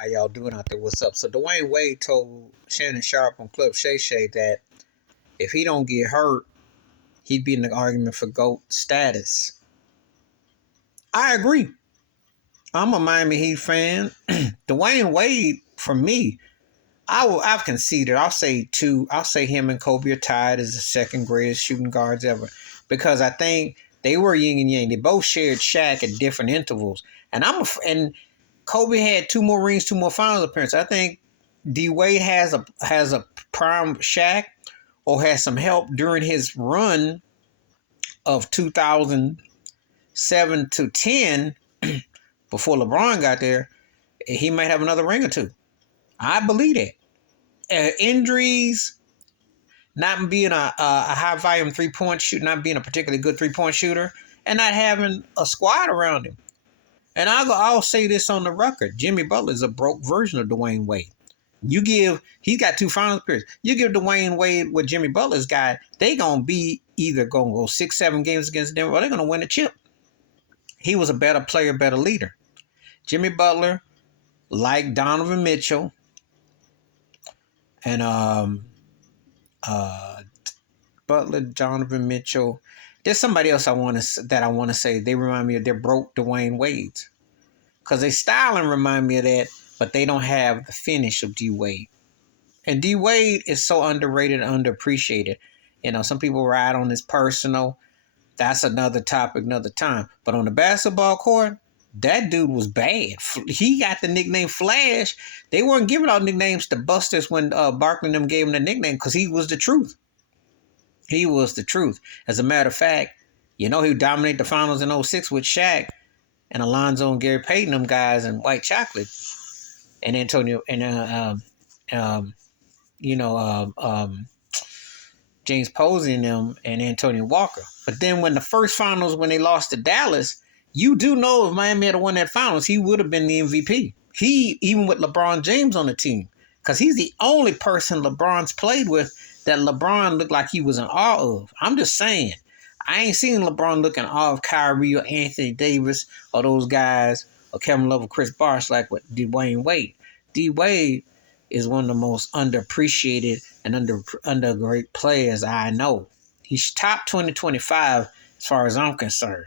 How y'all doing out there? What's up? So Dwyane Wade told Shannon Sharpe on Club Shay Shay that if he don't get hurt, he'd be in the argument for GOAT status. I agree. I'm a Miami Heat fan. Dwyane Wade, for me, I've conceded. I'll say two. I'll say him and Kobe are tied as the second greatest shooting guards ever, because I think they were yin and yang. They both shared Shaq at different intervals, and Kobe had two more rings, two more finals appearances. I think D Wade has a prime Shaq, or has some help during his run of 2007 to 10 before LeBron got there. He might have another ring or two. I believe that. Injuries, not being a high volume 3-point shooter, not being a particularly good 3-point shooter, and not having a squad around him. And I'll say this on the record: Jimmy Butler is a broke version of Dwyane Wade. He's got two finals appearances. You give Dwyane Wade what Jimmy Butler's got, they gonna be either gonna go 6-7 games against Denver, or they're gonna win a chip. He was a better player, better leader. Jimmy Butler, like Donovan Mitchell, and Butler, Donovan Mitchell. There's somebody else I want to say. They remind me of their broke Dwyane Wade's, because they styling remind me of that, but they don't have the finish of D Wade. And D Wade is so underrated and underappreciated. You know, some people ride on his personal. That's another topic, another time. But on the basketball court, that dude was bad. He got the nickname Flash. They weren't giving out nicknames to busters when Barkley and them gave him the nickname, because he was the truth. He was the truth. As a matter of fact, you know, he dominated the finals in 06 with Shaq and Alonzo and Gary Payton, them guys, and White Chocolate, and Antonio, and James Posey and them, and Antonio Walker. But then when the first finals, when they lost to Dallas, you do know if Miami had won that finals, he would have been the MVP. Even with LeBron James on the team, because he's the only person LeBron's played with that LeBron looked like he was in awe of. I'm just saying, I ain't seen LeBron look in awe of Kyrie or Anthony Davis or those guys, or Kevin Love or Chris Bosh, like with Dwyane Wade. D Wade is one of the most underappreciated and under great players I know. He's top 2025 as far as I'm concerned.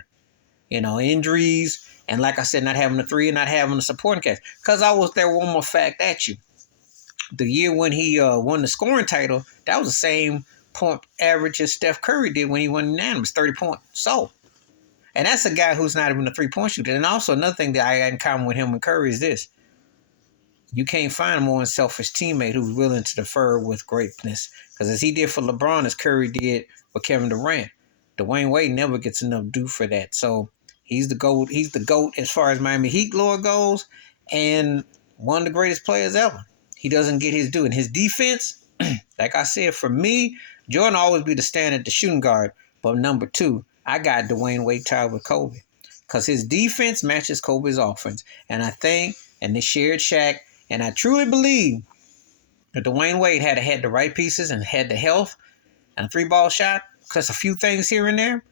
You know, injuries, and like I said, not having a three and not having a supporting cast. Because I was there, one more fact at you. The year when he won the scoring title, that was the same point average as Steph Curry did when he won unanimous, 30 points. So, and that's a guy who's not even a 3-point shooter. And also another thing that I got in common with him and Curry is this: you can't find a more unselfish teammate who's willing to defer with greatness. Because as he did for LeBron, as Curry did for Kevin Durant, Dwyane Wade never gets enough due for that. So he's the GOAT. He's the GOAT as far as Miami Heat lore goes, and one of the greatest players ever. He doesn't get his due. And his defense, like I said, for me, Jordan always be the standard, the shooting guard. But number two, I got Dwyane Wade tied with Kobe, because his defense matches Kobe's offense. And I think, and they shared Shaq, and I truly believe that Dwyane Wade had the right pieces and had the health and a 3-ball shot, plus a few things here and there,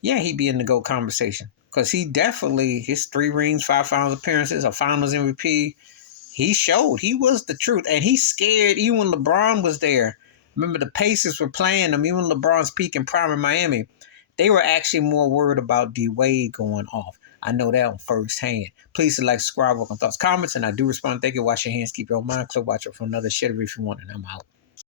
yeah, he'd be in the GOAT conversation. Because he definitely, his 3 rings, 5 finals appearances, a finals MVP, he showed he was the truth. And he scared even when LeBron was there. Remember, the Pacers were playing them, even LeBron's peak in prime in Miami. They were actually more worried about D Wade going off. I know that on firsthand. Please like, subscribe, work on thoughts, comments, and I do respond. Thank you. Wash your hands, keep your mind clear. Watch it for another shit if you want, and I'm out.